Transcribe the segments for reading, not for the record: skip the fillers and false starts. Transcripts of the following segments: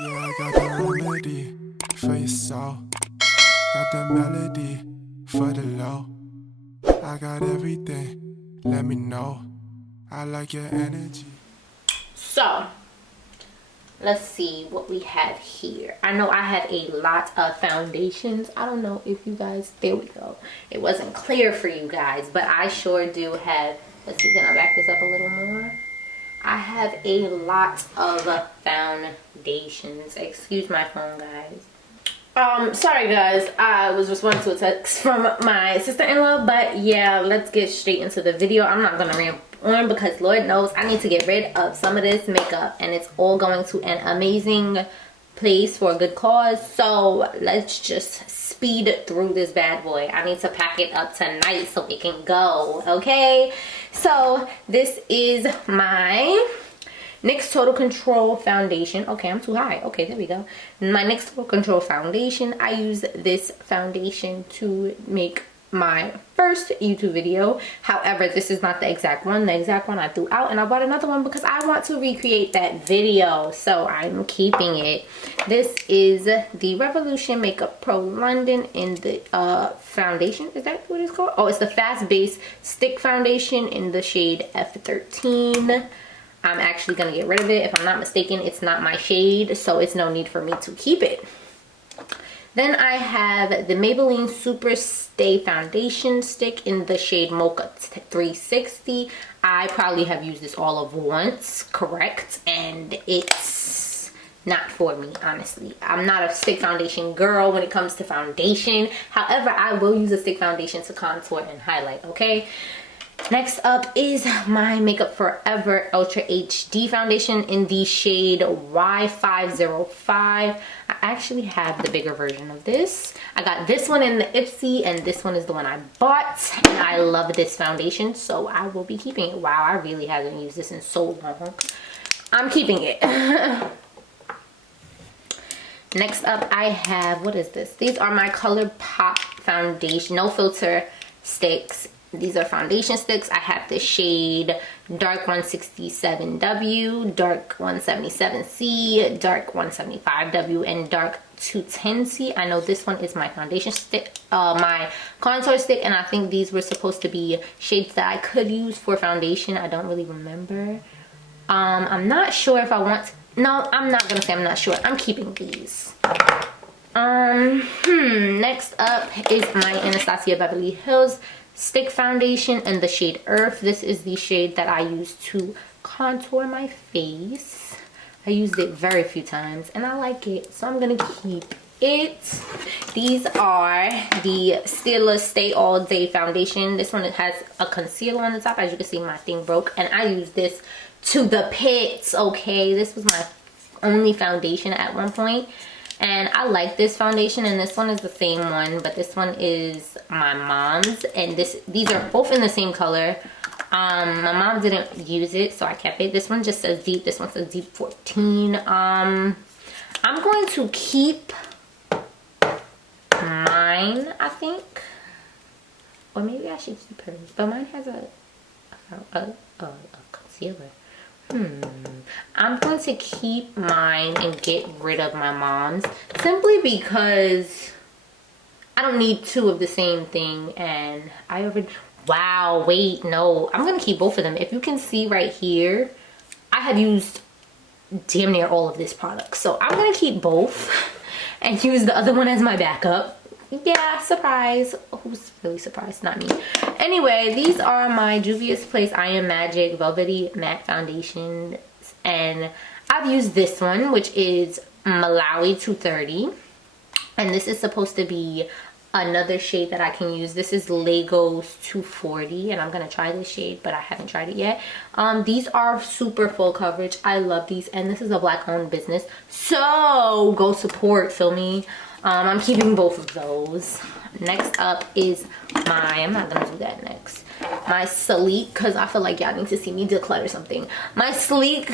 Yeah, I got the remedy for your soul. Got the melody for the low. I got everything, let me know. I like your energy. So, let's see what we have here. I know I have a lot of foundations. I don't know if you guys, there we go. It wasn't clear for you guys, but I sure do have, let's see, can I back this up a little more? I have a lot of foundations. Excuse my phone, guys. Sorry guys, I was responding to a text from my sister-in-law, but yeah, let's get straight into the video. I'm not gonna ramp on because Lord knows I need to get rid of some of this makeup, and it's all going to an amazing place for a good cause. So let's just speed through this bad boy. I need to pack it up tonight so it can go, okay? So this is my NYX Total Control foundation. Okay, I'm too high. Okay, there we go. My NYX Total Control foundation. I use this foundation to make my first YouTube video. However, this is not the exact one. The exact one I threw out, and I bought another one because I want to recreate that video. So I'm keeping it. This is the Revolution Makeup Pro London in the foundation. Is that what it's called? Oh, it's the Fast Base Stick Foundation in the shade F13. I'm actually gonna get rid of it. If I'm not mistaken, it's not my shade, so it's no need for me to keep it. Then I have the Maybelline Super Stay Foundation Stick in the shade Mocha 360. I probably have used this all of once, correct? And it's not for me, honestly. I'm not a stick foundation girl when it comes to foundation. However, I will use a stick foundation to contour and highlight, okay? Next up is my Makeup Forever Ultra HD foundation in the shade Y505. I actually have the bigger version of this. I got this one in the Ipsy, and this one is the one I bought, and I love this foundation, so I will be keeping it. Wow, I really haven't used this in so long. I'm keeping it. Next up, I have, what is this? These are my ColourPop foundation, no filter sticks. These are foundation sticks. I have the shade Dark 167W, Dark 177C, Dark 175W, and Dark 210C. I know this one is my foundation stick, my contour stick, and I think these were supposed to be shades that I could use for foundation. I don't really remember. I'm not sure if I want to, no, I'm not gonna say I'm not sure. I'm keeping these. Next up is my Anastasia Beverly Hills stick foundation in the shade Earth. This is the shade that I use to contour my face. I used it very few times and I like it, so I'm gonna keep it. These are the Stila Stay All Day foundation. This one, it has a concealer on the top. As you can see, my thing broke, and I use this to the pits, okay? This was my only foundation at one point, and I like this foundation, and this one is the same one, but this one is my mom's, and these are both in the same color. My mom didn't use it, so I kept it. This one just says deep, this one says deep 14. I'm going to keep mine, I think, or maybe I should keep hers, but mine has a concealer. I'm going to keep mine and get rid of my mom's, simply because I don't need two of the same thing, and I already, wow, wait, no, I'm gonna keep both of them. If you can see right here, I have used damn near all of this product, so I'm gonna keep both and use the other one as my backup. Yeah, surprise. Who's really surprised? Not me. Anyway, these are my Juvia's Place I Am Magic Velvety Matte Foundation, and I've used this one, which is Malawi 230, and this is supposed to be another shade that I can use. This is Legos 240, and I'm gonna try this shade, but I haven't tried it yet. These are super full coverage. I love these, and this is a Black owned business, so go support, feel me. I'm keeping both of those. Next up is I'm not gonna do that next. My Sleek, because I feel like y'all need to see me declutter something. My Sleek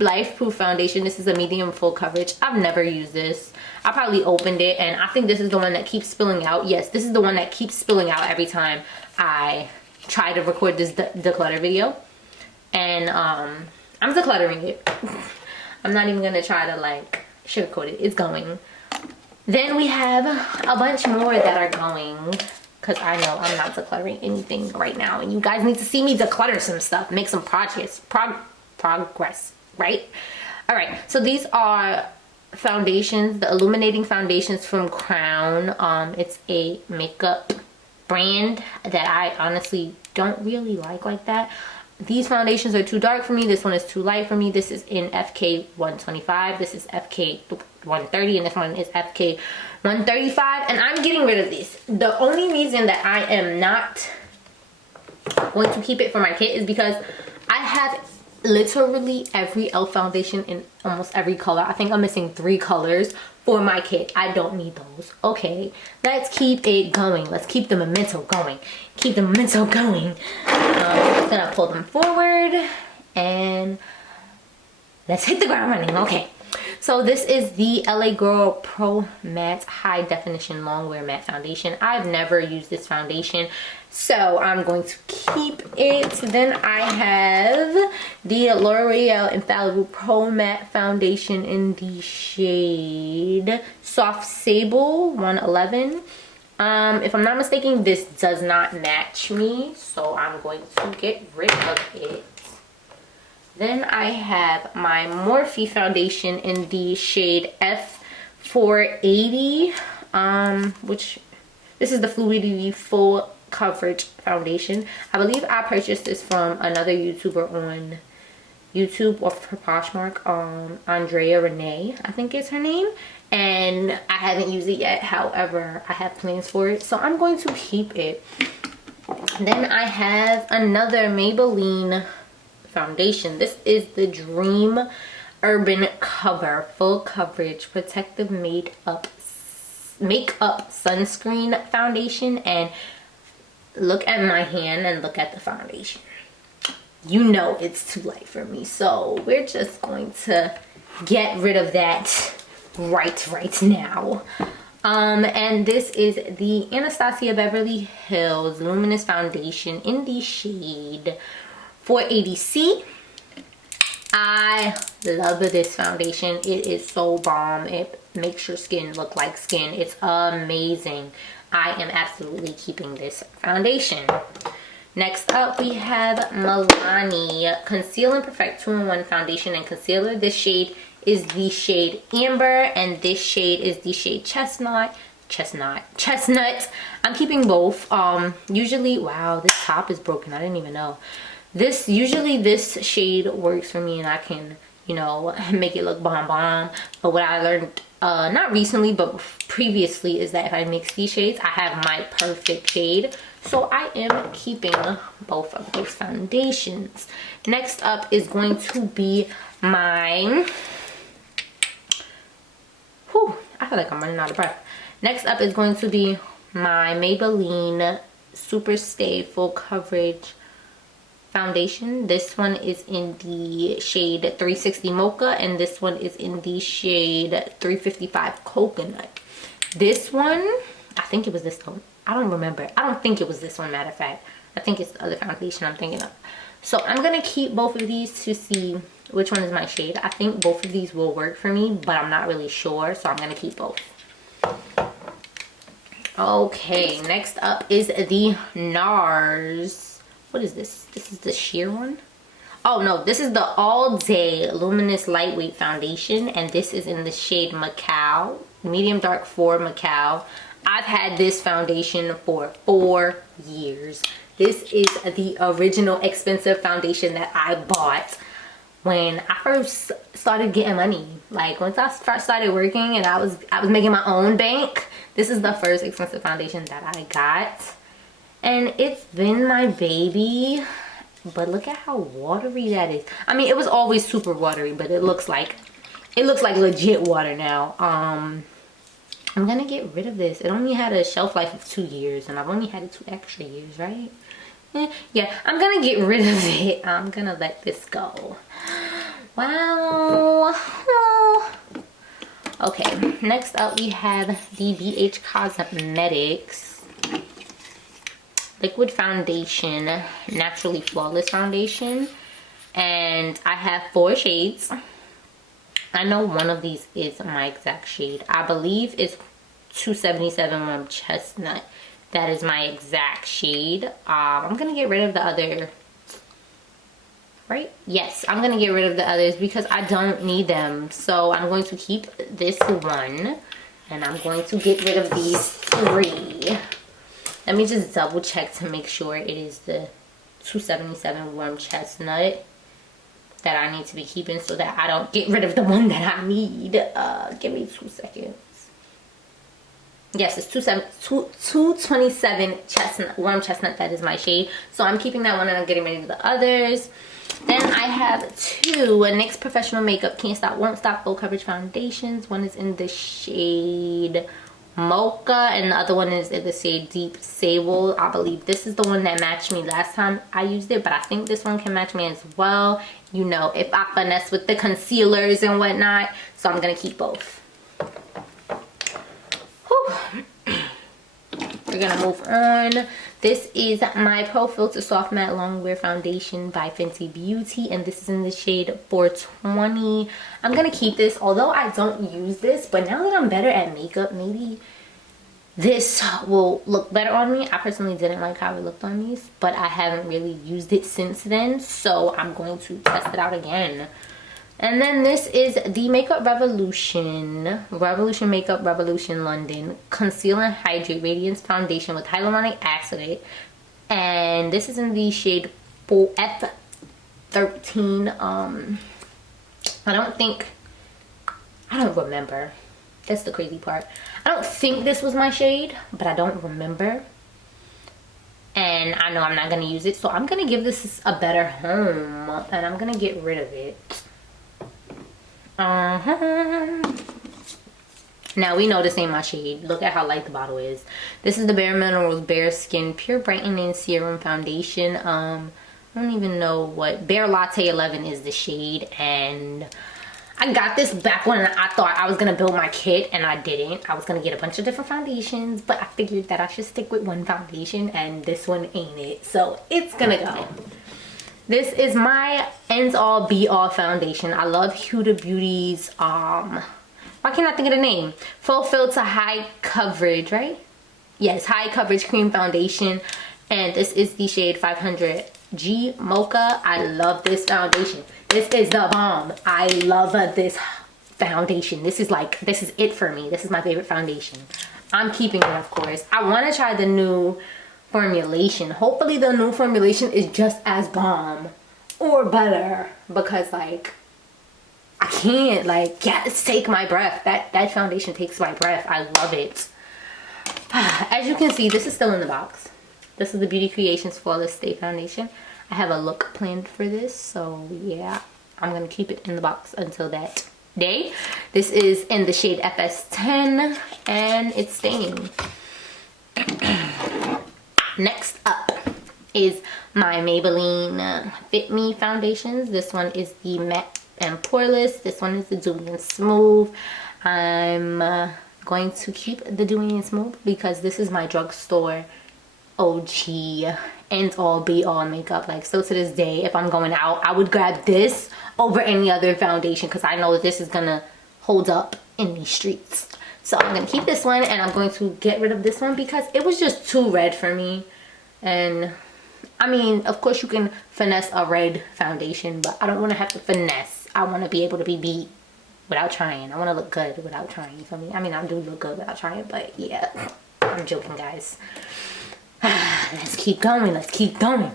Life Proof Foundation. This is a medium full coverage. I've never used this. I probably opened it, and I think this is the one that keeps spilling out. Yes, this is the one that keeps spilling out every time I try to record this declutter video. And I'm decluttering it. I'm not even gonna try to like sugarcoat it. It's going. Then we have a bunch more that are going, because I know I'm not decluttering anything right now, and you guys need to see me declutter some stuff, make some progress, right? All right, so these are foundations, the illuminating foundations from Crown. It's a makeup brand that I honestly don't really like that. These foundations are too dark for me. This one is too light for me. This is in FK 125. This is FK 130, and this one is FK 135. And I'm getting rid of these. The only reason that I am not going to keep it for my kit is because I have literally every e.l.f. foundation in almost every color. I think I'm missing 3 colors for my kit. I don't need those. Okay, let's keep it going. Let's keep the memento going. Keep the memento going. I'm gonna pull them forward and let's hit the ground running. Okay, so this is the LA Girl Pro Matte High Definition Longwear Matte Foundation. I've never used this foundation, so I'm going to keep it. Then I have the L'Oreal Infallible Pro Matte Foundation in the shade Soft Sable 111. If I'm not mistaken, this does not match me, so I'm going to get rid of it. Then I have my Morphe foundation in the shade F480, which this is the Fluidity Full Coverage Foundation. I believe I purchased this from another YouTuber on YouTube off her Poshmark, Andrea Renee, I think is her name. And I haven't used it yet, however, I have plans for it, so I'm going to keep it. Then I have another Maybelline foundation. This is the Dream Urban Cover Full Coverage Protective Makeup Sunscreen Foundation. And look at my hand and look at the foundation. You know it's too light for me, so we're just going to get rid of that right now. And this is the Anastasia Beverly Hills Luminous Foundation in the shade 480C. I love this foundation. It is so bomb. It makes your skin look like skin. It's amazing. I am absolutely keeping this foundation. Next up, we have Milani Conceal and Perfect 2-in-1 Foundation and Concealer. This shade is the shade Amber, and this shade is the shade Chestnut. I'm keeping both. Usually, wow, this top is broken. I didn't even know. Usually this shade works for me, and I can, you know, make it look bomb. But what I learned, not recently, but previously, is that if I mix these shades, I have my perfect shade. So I am keeping both of those foundations. Next up is going to be my... I feel like I'm running out of breath. Next up is going to be my Maybelline Super Stay Full Coverage Foundation. This one is in the shade 360 Mocha, and this one is in the shade 355 Coconut. This one, I think it was this one. I don't remember. I don't think it was this one, matter of fact. I think it's the other foundation I'm thinking of. So I'm going to keep both of these to see which one is my shade. I think both of these will work for me, but I'm not really sure, so I'm going to keep both. Okay, next up is the NARS. What is this? This is the sheer one? Oh no, this is the All Day Luminous Lightweight Foundation, and this is in the shade Macau, medium dark 4 Macau. I've had this foundation for 4 years. This is the original expensive foundation that I bought when I first started getting money. Like once I first started working and I was making my own bank, this is the first expensive foundation that I got. And it's been my baby. But look at how watery that is. I mean, it was always super watery, but it looks like legit water now. I'm gonna get rid of this. It only had a shelf life of 2 years, and I've only had it 2 extra years, right? Yeah, I'm gonna get rid of it. I'm gonna let this go. Wow. Okay, next up we have the BH Cosmetics Liquid Foundation, Naturally Flawless Foundation. And I have 4 shades. I know one of these is my exact shade. I believe it's 277 Warm Chestnut. That is my exact shade. I'm gonna get rid of the other, right? Yes, I'm gonna get rid of the others because I don't need them. So I'm going to keep this one, and I'm going to get rid of these 3. Let me just double check to make sure it is the 277 Warm Chestnut that I need to be keeping so that I don't get rid of the one that I need. Give me 2 seconds. Yes, it's 227 chestnut, warm chestnut. That is my shade. So I'm keeping that one and I'm getting rid of the others. Then I have 2 NYX Professional Makeup Can't Stop Won't Stop Full Coverage Foundations. One is in the shade Mocha and the other one is in the shade Deep Sable. I believe this is the one that matched me last time I used it, but I think this one can match me as well. You know, if I finesse with the concealers and whatnot. So I'm gonna keep both. We're gonna move on. This is my Pro Filter Soft Matte Longwear Foundation by Fenty Beauty, and this is in the shade 420. I'm gonna keep this, although I don't use this, but now that I'm better at makeup, maybe this will look better on me. I personally didn't like how it looked on me, but I haven't really used it since then, so I'm going to test it out again. And then this is the Makeup Revolution Makeup Revolution London Conceal and Hydrate Radiance Foundation with Hyaluronic Acid, and this is in the shade F13. I don't remember. That's the crazy part. I don't think this was my shade, but I don't remember. And I know I'm not gonna use it, so I'm gonna give this a better home, and I'm gonna get rid of it. Now we know this ain't my shade. Look at how light the bottle is. This is the Bare Minerals Bare Skin Pure Brightening Serum Foundation. I don't even know what Bare Latte 11 is the shade, and I got this back when I thought I was gonna build my kit, and I didn't. I was gonna get a bunch of different foundations, but I figured that I should stick with one foundation, and this one ain't it, so it's gonna go. This is my Ends All Be All foundation. I love Huda Beauty's, why can't I think of the name? Full Filter High Coverage, right? Yes, High Coverage Cream Foundation. And this is the shade 500G Mocha. I love this foundation. This is the bomb. I love this foundation. This is it for me. This is my favorite foundation. I'm keeping it, of course. I want to try the new formulation. Hopefully the new formulation is just as bomb or better, because like I can't, like, yes, take my breath. That foundation takes my breath. I love it. As you can see, this is still in the box. This is the Beauty Creations Flawless Stay Foundation. I have a look planned for this, so yeah, I'm gonna keep it in the box until that day. This is in the shade FS10 and it's staying. Next up is my Maybelline Fit Me foundations. This one is the Matte and Poreless. This one is the Dewy and Smooth. I'm going to keep the Dewy and Smooth because this is my Drugstore OG End All Be All makeup. Like, so to this day, if I'm going out, I would grab this over any other foundation because I know this is gonna hold up in these streets. So I'm gonna keep this one, and I'm going to get rid of this one because it was just too red for me. And I mean, of course you can finesse a red foundation, but I don't want to have to finesse. I want to be able to be beat without trying. I want to look good without trying. For me, I mean, I do look good without trying, but yeah, I'm joking, guys. Let's keep going. Let's keep going.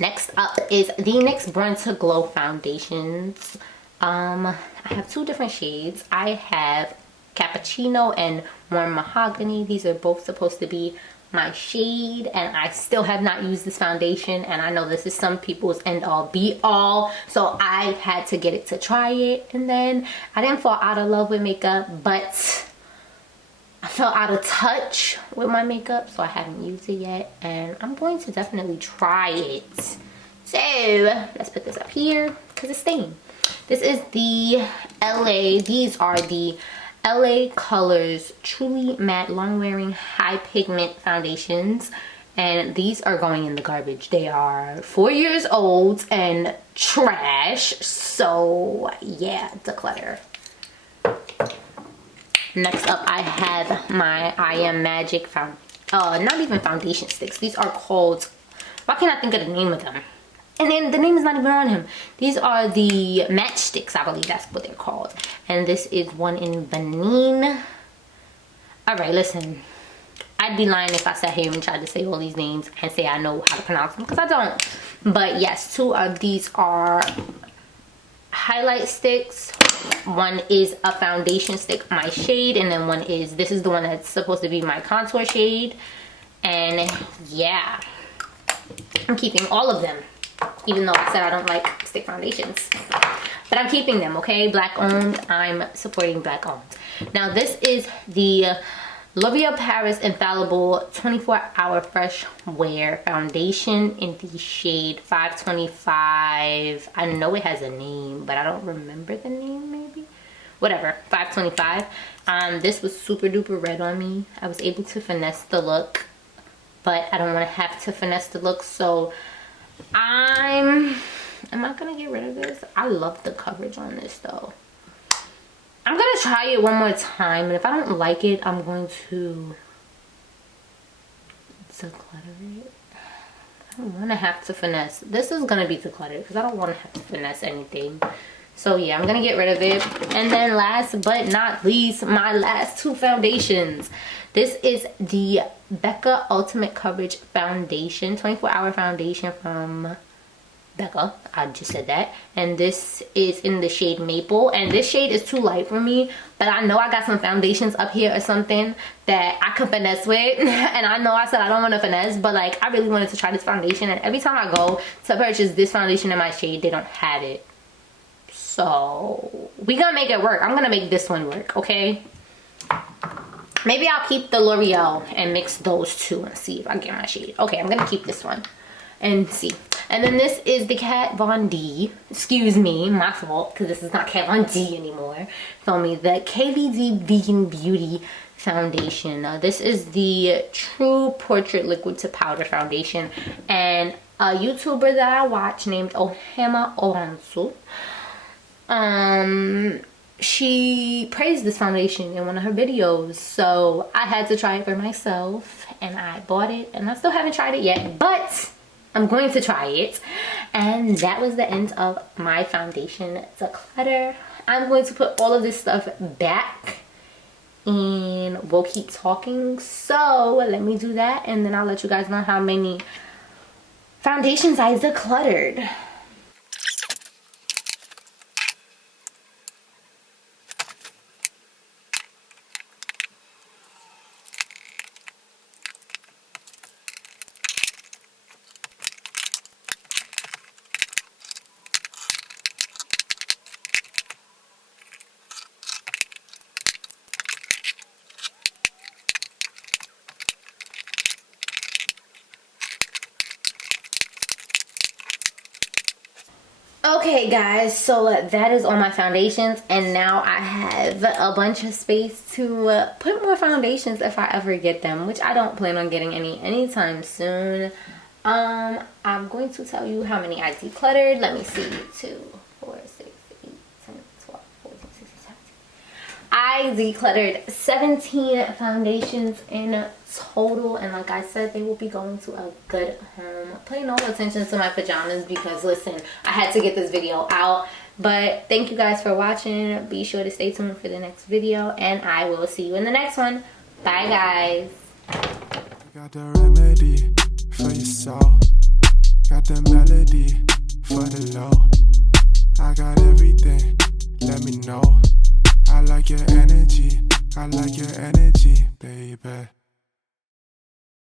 Next up is the NYX Burn to Glow foundations. I have 2 different shades. I have Cappuccino and Warm Mahogany. These are both supposed to be my shade, and I still have not used this foundation, and I know this is some people's end all be all, so I had to get it to try it. And then I didn't fall out of love with makeup, but I felt out of touch with my makeup, so I haven't used it yet, and I'm going to definitely try it. So let's put this up here because it's staying. This is the these are the LA Colors Truly Matte Long Wearing High Pigment Foundations, and these are going in the garbage. They are 4 years old and trash. So yeah, declutter. Next up, I have my not even foundation sticks. These are called, why can't I think of the name of them? And then the name is not even on him. These are the matchsticks, I believe that's what they're called. And this is one in Benin. All right, listen. I'd be lying if I sat here and tried to say all these names and say I know how to pronounce them, because I don't. But yes, 2 of these are highlight sticks. One is a foundation stick, my shade, and then one is, this is the one that's supposed to be my contour shade. And yeah, I'm keeping all of them, even though I said I don't like stick foundations. But I'm keeping them, okay? Black owned, I'm supporting black owned. Now this is the L'Oreal Paris Infallible 24-Hour Fresh Wear Foundation in the shade 525. I know it has a name, but I don't remember the name, maybe? Whatever, 525. This was super duper red on me. I was able to finesse the look, but I don't want to have to finesse the look, so am I gonna get rid of this? I love the coverage on this though. I'm gonna try it one more time, and if I don't like it, I'm going to declutter it. I don't want to have to finesse. This is gonna be decluttered because I don't want to have to finesse anything. So yeah, I'm gonna get rid of it. And then last but not least, my last 2 foundations. This is the Becca Ultimate Coverage Foundation, 24-hour foundation from Becca. I just said that. And this is in the shade Maple, and this shade is too light for me, but I know I got some foundations up here or something that I can finesse with. And I know I said I don't want to finesse, but like I really wanted to try this foundation, and every time I go to purchase this foundation in my shade, they don't have it. So we gonna make it work. I'm gonna make this one work, okay? Maybe I'll keep the L'Oreal and mix those 2 and see if I get my shade. Okay, I'm gonna keep this one and see. And then this is the Kat Von D, excuse me, my fault, because this is not Kat Von D anymore. Feel me? The KVD Vegan Beauty Foundation. This is the True Portrait Liquid to Powder Foundation. And a YouTuber that I watch named Ohama Ohansu, she praised this foundation in one of her videos, so I had to try it for myself, and I bought it, and I still haven't tried it yet, but I'm going to try it. And that was the end of my foundation declutter. I'm going to put all of this stuff back, and we'll keep talking. So let me do that, and then I'll let you guys know how many foundations I decluttered. Okay guys, so that is all my foundations, and now I have a bunch of space to put more foundations if I ever get them, which I don't plan on getting anytime soon. I'm going to tell you how many I decluttered. Let me see. 2, 4, 6, 8, 10, 12, 14, 16, 17. I decluttered 17 foundations in total, and like I said, they will be going to a good home. Pay no attention to my pajamas because listen, I had to get this video out. But thank you guys for watching. Be sure to stay tuned for the next video, and I will see you in the next one. Bye guys. Got the remedy for your soul, got the melody for the low. I got everything, let me know. I like your energy, baby.